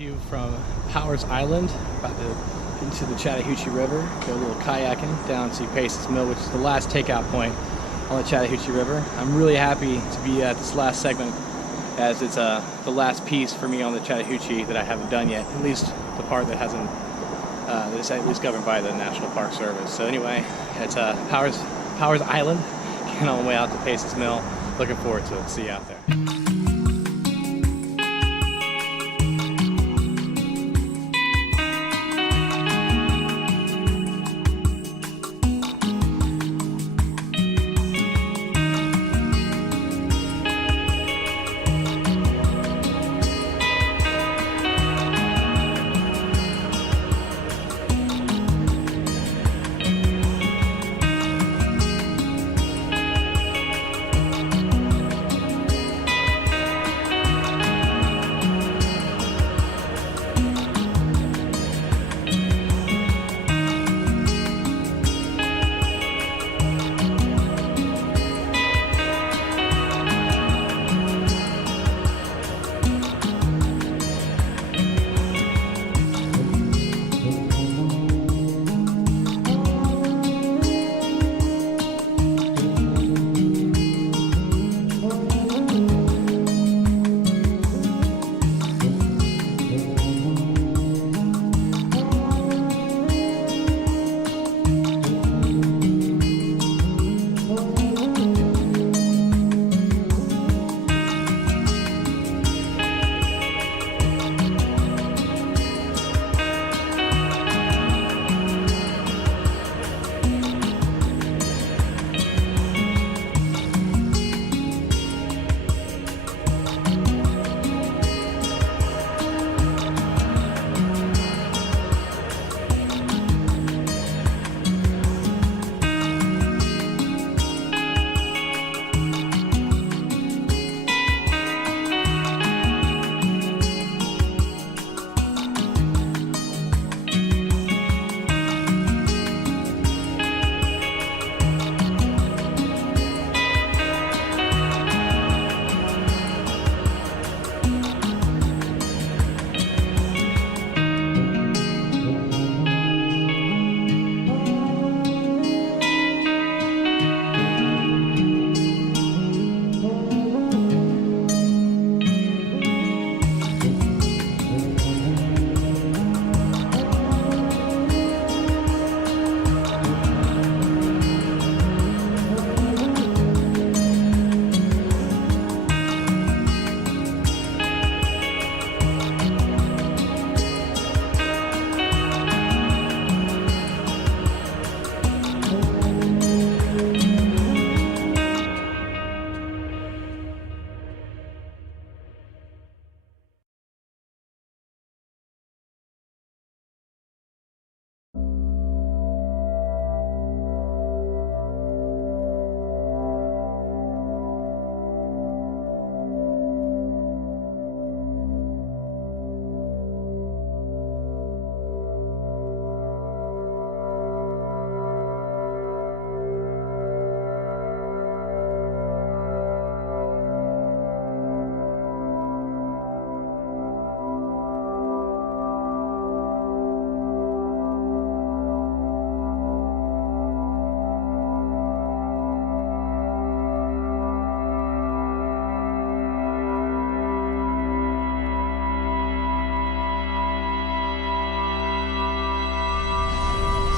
View from Powers Island, about to get into the Chattahoochee River, go a little kayaking down to Palisades Mill, which is the last takeout point on the Chattahoochee River. I'm really happy to be at this last segment, as it's the last piece for me on the Chattahoochee that I haven't done yet, at least the part that hasn't, that's at least governed by the National Park Service. So anyway, it's Powers Island, getting on the way out to Palisades Mill. Looking forward to it. See you out there.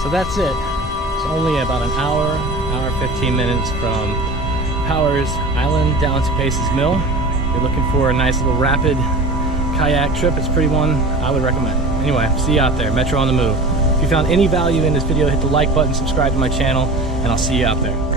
So that's it. It's only about an hour 15 minutes from Powers Island down to Palisades Mill. If you're looking for a nice little rapid kayak trip, it's a pretty one I would recommend. Anyway, see you out there. Metro on the move. If you found any value in this video, hit the like button, subscribe to my channel, and I'll see you out there.